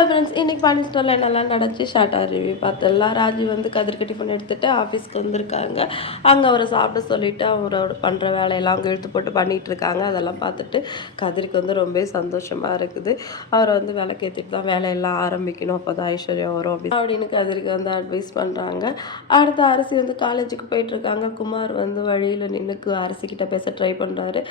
Hello friends இன்றைக்கி பாண்டி ஸ்டோரில் என்னெல்லாம் நடந்துச்சு? ஷார்ட்டாக ரிவ்யூ பார்த்துடலாம். ராஜு வந்து கதிர்க்கு டிஃபன் எடுத்துகிட்டு ஆஃபீஸ்க்கு வந்திருக்காங்க. அங்கே அவரை சாப்பிட சொல்லிவிட்டு அவரோட பண்ணுற வேலையெல்லாம் அவங்க இழுத்து போட்டு பண்ணிகிட்டு இருக்காங்க. அதெல்லாம் பார்த்துட்டு கதிருக்கு வந்து ரொம்ப சந்தோஷமாக இருக்குது. அவரை வந்து விளக்கு ஏற்றிட்டு தான் வேலையெல்லாம் ஆரம்பிக்கணும். அப்போ தான் ஐஸ்வர்யா வரும் அப்படி அப்படின்னு கதிருக்கு வந்து அட்வைஸ் பண்ணுறாங்க அடுத்த அரிசி வந்து காலேஜுக்கு போயிட்டுருக்காங்க குமார் வந்து வழியில் நின்றுக்கு அரிசிக்கிட்ட பேச ட்ரை பண்ணுறாரு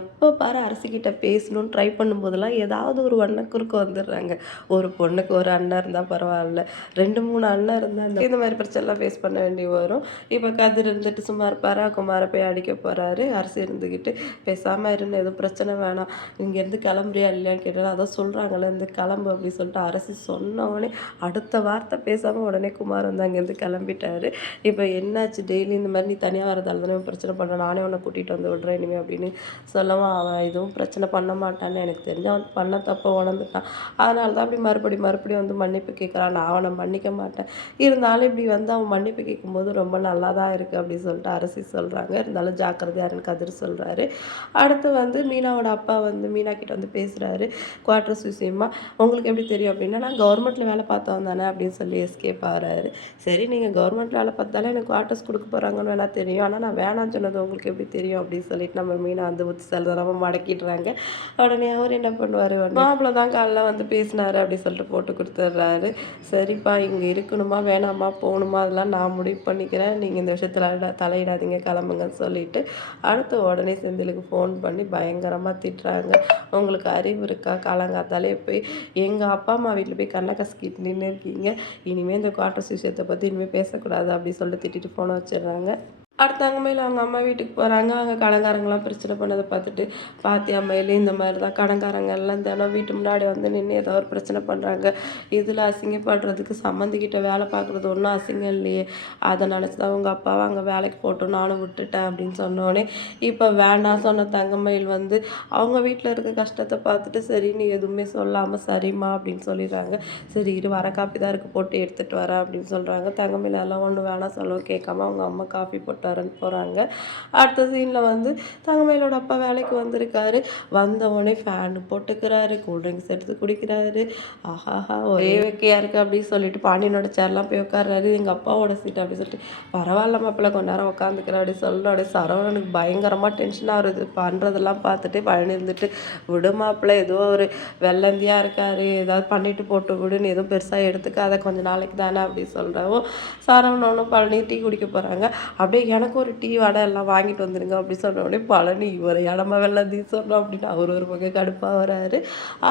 எப்போ பாரு அரிசிக்கிட்ட பேசணும்னு ட்ரை பண்ணும்போதெல்லாம் ஏதாவது ஒரு வண்ணக்குறுக்கு வந்துடுறாங்க. ஒரு பொண்ணுக்கு ஒரு அண்ணன் இருந்தால் பரவாயில்ல. ரெண்டு மூணு அண்ணன் இருந்தால் இந்த மாதிரி பிரச்சனைலாம் ஃபேஸ் பண்ண வேண்டி வரும். இப்போ கதிர் இருந்துட்டு சும்மா இருப்பாரா? குமாரை போய் அடிக்க போகிறாரு அரசு இருந்துக்கிட்டு பேசாமல் இருந்து எதுவும் பிரச்சனை வேணாம். இங்கேருந்து கிளம்புறியா இல்லையான்னு கேட்டாலும் அதான் சொல்கிறாங்களே இந்த கிளம்பு அப்படின்னு சொல்லிட்டு அரசு சொன்ன உடனே அடுத்த வார்த்தை பேசாமல் உடனே குமார் வந்து அங்கேருந்து கிளம்பிட்டாரு. இப்போ என்னாச்சு? டெய்லி இந்த மாதிரி நீ தனியாக வரதால தானே பிரச்சனை பண்ணுற நானே உன்னை கூட்டிகிட்டு வந்து விடுறேன் இனிமேல் அப்படின்னு சொல்லவும் அவன் எதுவும் பிரச்சனை பண்ண மாட்டான்னு எனக்கு தெரிஞ்சு அவன் பண்ண தப்பை உணர்ந்துட்டான். அதனால தான் அப்படி மறுபடி மறுபடியும் வந்து மன்னிப்பு கேட்குறான் நான் அவனை மன்னிக்க மாட்டேன். இருந்தாலும் இப்படி வந்து அவன் மன்னிப்பு கேட்கும்போது ரொம்ப நல்லா தான் இருக்குது அப்படின்னு சொல்லிட்டு அரசி சொல்கிறாங்க இருந்தாலும் ஜாக்கிரதையாருன்னு கதிர் சொல்கிறாரு அடுத்து வந்து மீனாவோட அப்பா வந்து மீனா கிட்ட வந்து பேசுகிறாரு குவார்டர்ஸ் விஷயமா உங்களுக்கு எப்படி தெரியும் அப்படின்னா நான் கவர்மெண்ட்டில் வேலை பார்த்தோம் தானே அப்படின்னு சொல்லி எஸ்கேப் ஆகிறாரு சரி நீங்கள் கவர்மெண்ட் வேலை பார்த்தாலே எனக்கு குவார்டர்ஸ் கொடுக்க போகிறாங்கன்னு வேணால் தெரியும். ஆனால் நான் வேணாம்னு சொன்னது உங்களுக்கு எப்படி தெரியும்? அப்படின்னு சொல்லிட்டு நம்ம மீனா வந்து உத்சலமாக மடக்கிடுறாங்க. உடனே அவர் என்ன பண்ணுவார்? மாப்பிள்ள தான் காலைல வந்து பேசினார் அப்படி சொல்லிட்டு போட்டு கொடுத்துட்றாரு. சரிப்பா இங்கே இருக்கணுமா வேணாமா போகணுமா அதெல்லாம் நான் முடிவு பண்ணிக்கிறேன். நீங்கள் இந்த விஷயத்தில் தலையிடாதீங்க கிளம்புங்கன்னு சொல்லிட்டு அடுத்து உடனே செந்திலுக்கு ஃபோன் பண்ணி பயங்கரமாக திட்டுறாங்க. உங்களுக்கு அறிவு இருக்கா? காலங்காத்தாலே போய் எங்கள் அப்பா அம்மா வீட்டில் போய் கண்ணை கசக்கிட்டு நின்று இருக்கீங்க இனிமேல் இந்த குவார்டர்ஸ் விஷயத்தை பற்றி இனிமேல் பேசக்கூடாது அப்படின்னு சொல்லிட்டு திட்டிட்டு ஃபோனை வச்சிடுறாங்க. அடுத்தவங்க மேலே அவங்க அம்மா வீட்டுக்கு போகிறாங்க அங்கே கடங்காரங்களாம் பிரச்சனை பண்ணதை பார்த்துட்டு பாத்தியா மயில் இந்த மாதிரி தான் கடங்காரங்க எல்லாம் தினம் வீட்டு முன்னாடி வந்து நின்று ஏதோ ஒரு பிரச்சனை பண்ணுறாங்க இதில் அசிங்கப்படுறதுக்கு சம்மந்திக்கிட்ட வேலை பார்க்குறது ஒன்றும் அசிங்கம் இல்லையே. அதை நினச்சி தான் அவங்க அப்பாவை அங்கே வேலைக்கு போட்டு நானும் விட்டுட்டேன் அப்படின்னு சொன்னோடனே இப்போ வேண்டாம் சொன்ன தங்கமயில் வந்து அவங்க வீட்டில் இருக்க கஷ்டத்தை பார்த்துட்டு சரி நீ எதுவுமே சொல்லாமல் சரிம்மா அப்படின்னு சொல்லிடுறாங்க. சரி இரு வர காப்பி தான் இருக்குது போட்டு எடுத்துகிட்டு வரேன் அப்படின்னு சொல்கிறாங்க தங்கமயில் எல்லாம் ஒன்று வேணாம் சொல்லவும் கேட்காம அவங்க அம்மா காஃபி போட்டு வரேன்னு போகிறாங்க அடுத்த சீனில் வந்து தங்கமயிலோட அப்பா வேலைக்கு வந்திருக்காரு. வந்த உடனே ஃபேனு போட்டுக்கிறாரு கூல்ட்ரிங்க்ஸ் எடுத்து குடிக்கிறாரு. ஆஹாஹா ஒரே வெக்கையாக இருக்குது அப்படின்னு சொல்லிட்டு பாண்டியனோட சேர்லாம் போய் உட்கார்றாரு. எங்கள் அப்பாவோட சீட் அப்படின்னு சொல்லிட்டு பரவாயில்ல மாப்பிள்ள கொஞ்ச நேரம் உட்காந்துக்கிறேன் அப்படி சொல்லணும் அப்படியே சரவணனுக்கு பயங்கரமாக டென்ஷனாக வருது பண்ணுறதெல்லாம் பார்த்துட்டு பழனி இருந்துட்டு விடு மாப்பிள்ள ஏதோ ஒரு வெள்ளந்தியாக இருக்காரு. ஏதாவது பண்ணிட்டு போட்டு விடுன்னு எதுவும் பெருசாக எடுத்துக்காத. கொஞ்ச நாளைக்கு தானே அப்படின்னு சொல்கிறவும் சரவணனும் பழனி டீ குடிக்க போகிறாங்க அப்படியே எனக்கு ஒரு டீ வடை எல்லாம் வாங்கிட்டு வந்துடுங்க அப்படி சொன்ன உடனே பழனி இவர் இடமா தீ சொன்னோம் அப்படின்னு அவர் ஒரு பக்கம் கடுப்பாக வராரு.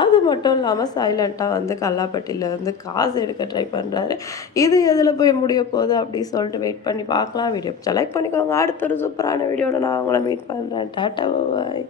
அது மட்டும் இல்லாமல் சைலண்ட்டாக வந்து கல்லாப்பட்டியிலேருந்து காசு எடுக்க ட்ரை பண்ணுறாரு இது எதில் போய் முடிய போகுது அப்படின்னு சொல்லிட்டு வெயிட் பண்ணி பார்க்கலாம். வீடியோ செலக்ட் பண்ணிக்கோங்க. அடுத்த ஒரு சூப்பரான வீடியோவில் நான் அவங்கள மீட் பண்ணுறேன் டாட்டா பாய்